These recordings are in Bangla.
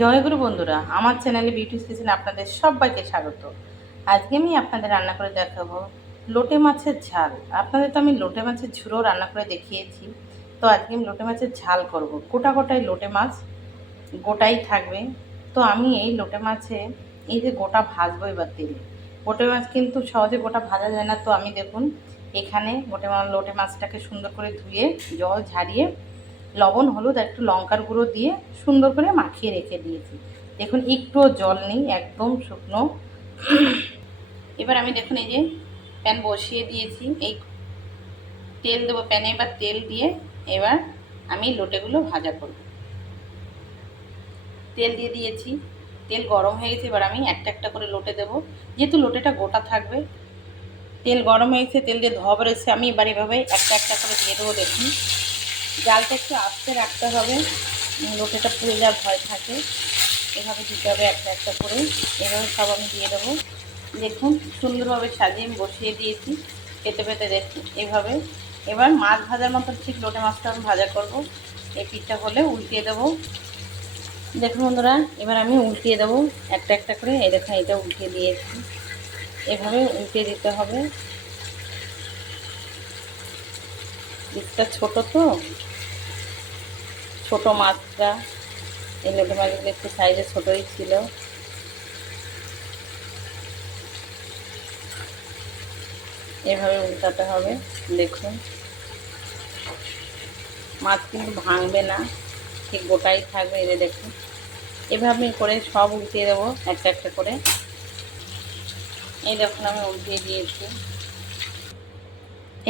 জয়গুরু বন্ধুরা, আমার চ্যানেলে বিউটি কিচেন আপনাদের সবাইকে স্বাগত। আজকে আমি আপনাদের রান্না করে দেখাবো লোটে মাছের ঝাল। আপনাদের তো আমি লোটে মাছের ঝুড়ো রান্না করে দেখিয়েছি। তো আজকে আমি লোটে মাছের ঝাল করব। গোটা গোটাই লোটে মাছ, গোটাই থাকবে। তো আমি এই লোটে মাছে এই যে গোটা ভাজবো এবার তেলে। গোটে মাছ কিন্তু সহজে গোটা ভাজা যায় না। তো আমি দেখুন, এখানে গোটে লোটে মাছটাকে সুন্দর করে ধুয়ে জল ঝারিয়ে লবণ, হলুদ একটু লঙ্কার গুঁড়ো দিয়ে সুন্দর করে মাখিয়ে রেখে দিয়েছি। দেখুন, একটুও জল নেই, একদম শুকনো। এবার আমি দেখুন, এই যে প্যান বসিয়ে দিয়েছি। এই তেল দেবো প্যানে, এবার তেল দিয়ে এবার আমি লোটেগুলো ভাজা করব। তেল দিয়ে দিয়েছি। তেল গরম হয়ে গেছে, এবার আমি একটা একটা করে লোটে দেবো। যেহেতু লোটেটা গোটা থাকবে, তেল গরম হয়ে গেছে, তেল দিয়ে ধোয়া বেরোচ্ছে, আমি এবার এভাবে একটা একটা করে দিয়ে দেবো দেখুন। জালটা একটু আস্তে রাখতে হবে। লোটেটা পুড়ে যাওয়ার ভয় থাকে। এভাবে দিতে হবে একটা একটা করে। এভাবে সব আমি দিয়ে দেবো। দেখুন, সুন্দরভাবে সাজিয়ে আমি বসিয়ে দিয়েছি। পেতে পেতে দেখুন, এভাবে। এবার মাছ ভাজার মতো ঠিক লোটে মাছটা আমি ভাজা করব। এই পিঠটা হলে উল্টিয়ে দেবো। দেখুন বন্ধুরা, এবার আমি উল্টিয়ে দেবো। একটা একটা করে, এই দেখুন এটা উল্টিয়ে দিয়েছি। এভাবে উল্টিয়ে দিতে হবে। পিসটা ছোট তো। ছোট মাছটা। এই লোটে মাছগুলো একটু সাইজে ছোটোই ছিল। এভাবে উল্টাতে হবে, দেখুন। মাছ কিন্তু ভাঙবে না, ঠিক গোটাই থাকবে এনে দেখুন। এভাবে করে সব উল্টিয়ে দেবো, একটা একটা করে। এই দেখুন আমি উল্টিয়ে দিয়েছি।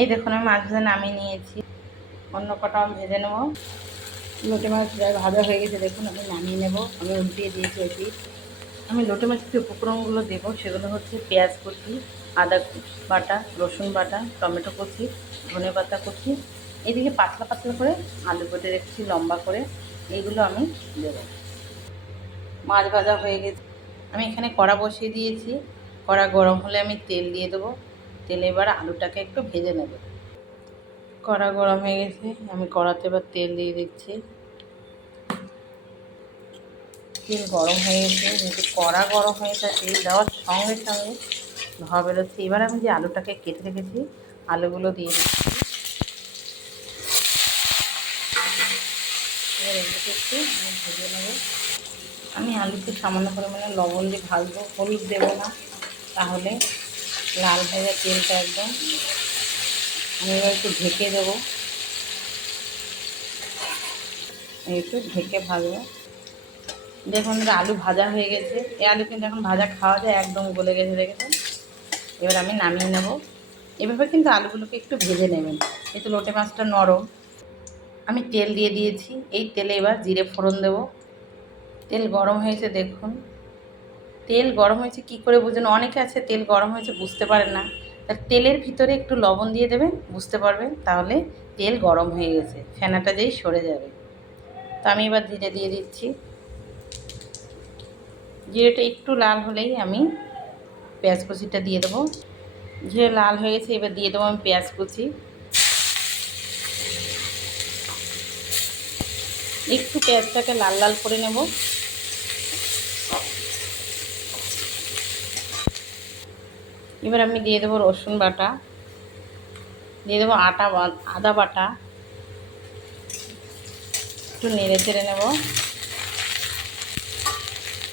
এই দেখুন, আমি মাছ ভেজে নামিয়ে নিয়েছি। অন্য কটা আমি ভেজে নেব। লোটে মাছ প্রায় ভাজা হয়ে গেছে, দেখুন, আমি নামিয়ে নেব। আমি উল্টিয়ে দিয়েছি এটি আমি লোটে মাছের যে উপকরণগুলো দেবো, সেগুলো হচ্ছে পেঁয়াজ কুচি, আদা বাটা, রসুন বাটা, টমেটো কুচি, ধনে পাতা কুচি। এদিকে পাতলা পাতলা করে আলু কেটে রেখেছি, লম্বা করে। এইগুলো আমি দেবো। মাছ ভাজা হয়ে গেছে। আমি এখানে কড়া বসিয়ে দিয়েছি। কড়া গরম হলে আমি তেল দিয়ে দেবো। তেলে এবার আলুটাকে একটু ভেজে নেব। কড়া গরম হয়ে গেছে, আমি কড়াতে এবার তেল দিয়ে দিচ্ছি। তেল গরম হয়ে গেছে, যেহেতু কড়া গরম হয়েছে তেল দেওয়ার সঙ্গে সঙ্গে ধোয়া বেরোচ্ছে। এবার আমি যে আলুটাকে কেটে রেখেছি, আলুগুলো দিয়ে দিচ্ছি। এবার ভেজে নেব। আমি আলুতে সামান্য পরিমাণে লবণ দিয়ে ভাজবো, হলুদ দেবো না, তাহলে লাল ভেজা তেলটা একদম। আমি এবার একটু ঢেকে দেবো। একটু ঢেকে ভাজবো। দেখুন আলু ভাজা হয়ে গেছে। এই আলু কিন্তু এখন ভাজা খাওয়া যায়, একদম গলে গেছে, দেখেছেন? এবার আমি নামিয়ে নেব। এভাবে কিন্তু আলুগুলোকে একটু ভেজে নেবেন। যেহেতু লোটে মাছটা নরম। আমি তেল দিয়ে দিয়েছি। এই তেলে এবার জিরে ফোড়ন দেব। তেল গরম হয়েছে, দেখুন। তেল গরম হয়েছে কি করে বুঝুন? অনেকে আছে তেল গরম হয়েছে বুঝতে পারেন না। তা তেলের ভিতরে একটু লবণ দিয়ে দেবেন, বুঝতে পারবেন, তাহলে তেল গরম হয়ে গেছে, ফেনাটা যেই সরে যাবে। তো আমি এবার জিরে দিয়ে দিচ্ছি। জিরেটা একটু লাল হলেই আমি পেঁয়াজ কুচিটা দিয়ে দেবো। জিরে লাল হয়ে গেছে, এবার দিয়ে দেবো আমি পেঁয়াজ কুচি। একটু পেঁয়াজটাকে লাল লাল করে নেব। এবার আমি দিয়ে দেবো রসুন বাটা। দিয়ে দেবো আটা আদা বাটা। একটু নেড়ে চেড়ে নেব।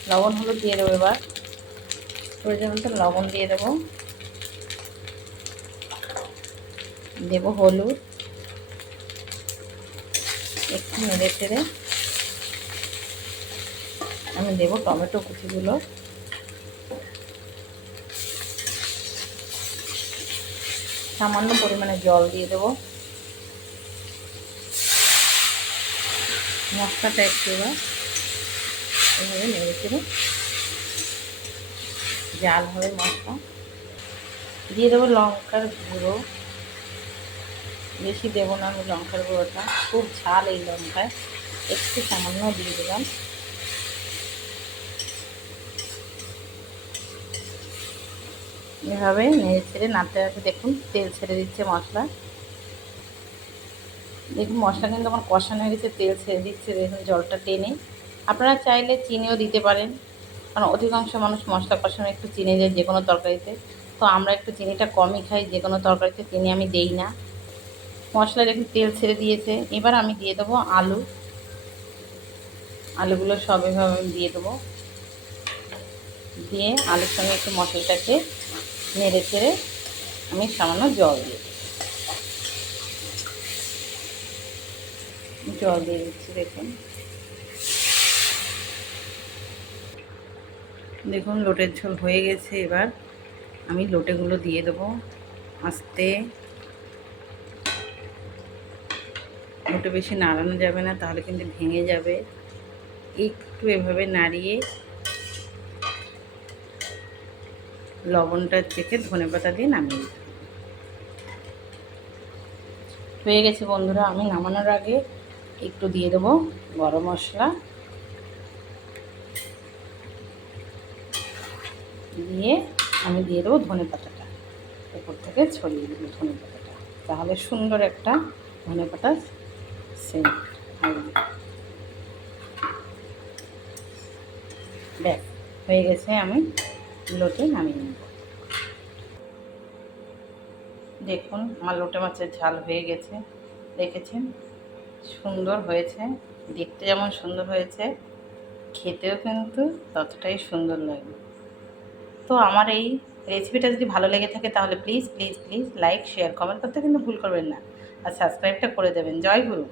লবণ হলুদ দিয়ে দেবো এবার। প্রয়োজন মতো লবণ দিয়ে দেবো। দেবো হলুদ। একটু নেড়ে চেড়ে। আমি দেবো টমেটো কুচিগুলো। সামান্য পরিমাণে জল দিয়ে দেবো। মশলাটা একটু এভাবে নেড়ে চেড়ে জাল হবে মশলা। দিয়ে দেবো লঙ্কার গুঁড়ো। বেশি দেবো না আমি লঙ্কার গুঁড়োটা। খুব ঝাল এই লঙ্কায়। একটু সামান্য দিয়ে দিলাম। এভাবে নেড়ে ছেড়ে নাড়তে নাড়তে দেখুন, তেল ছেড়ে দিচ্ছে মশলা। দেখুন, মশলা কিন্তু আমার কষানো হয়ে গেছে, তেল ছেড়ে দিচ্ছে, দেখুন, জলটা টেনে। আপনারা চাইলে চিনিও দিতে পারেন। কারণ অধিকাংশ মানুষ মশলা কষানো একটু চিনি দেয় যে কোনো তরকারিতে। তো আমরা একটু চিনিটা কমই খাই যে কোনো তরকারিতে চিনি আমি দেই না। মশলা একটু তেল ছেড়ে দিয়েছে। এবার আমি দিয়ে দেবো আলু। আলুগুলো সব এভাবে আমি দিয়ে দেবো। দিয়ে আলুর সঙ্গে একটু মশলাটাকে নেড়ে চেড়ে আমি সামান্য জল দিয়ে। জল দিয়ে দিচ্ছি, দেখুন। দেখুন, লোটের ঝোল হয়ে গেছে। এবার আমি লোটেগুলো দিয়ে দেবো আস্তে। লোটে বেশি নাড়ানো যাবে না, তাহলে কিন্তু ভেঙে যাবে। একটু এভাবে নাড়িয়ে লবণটা চেখে ধনে পাতা দিয়ে নামিয়ে হয়ে গেছে বন্ধুরা, আমি নামানোর আগে একটু দিয়ে দেবো গরম মশলা। দিয়ে আমি দিয়ে দেবো ধনে পাতাটা। উপর থেকে ছড়িয়ে দেবো ধনে পাতাটা। তাহলে সুন্দর একটা ধনে পাতা হয়ে গেছে আমি লোটে নামিয়ে নেব। দেখুন, আমার লোটে মাছের ঝাল হয়ে গেছে। দেখেছেন? সুন্দর হয়েছে। দেখতে যেমন সুন্দর হয়েছে, খেতেও কিন্তু ততটাই সুন্দর লাগবে তো আমার এই রেসিপিটা যদি ভালো লেগে থাকে তাহলে please please please like, share, comment করতে কিন্তু ভুল করবেন না। আর সাবস্ক্রাইবটা করে দেবেন। জয় গুরু।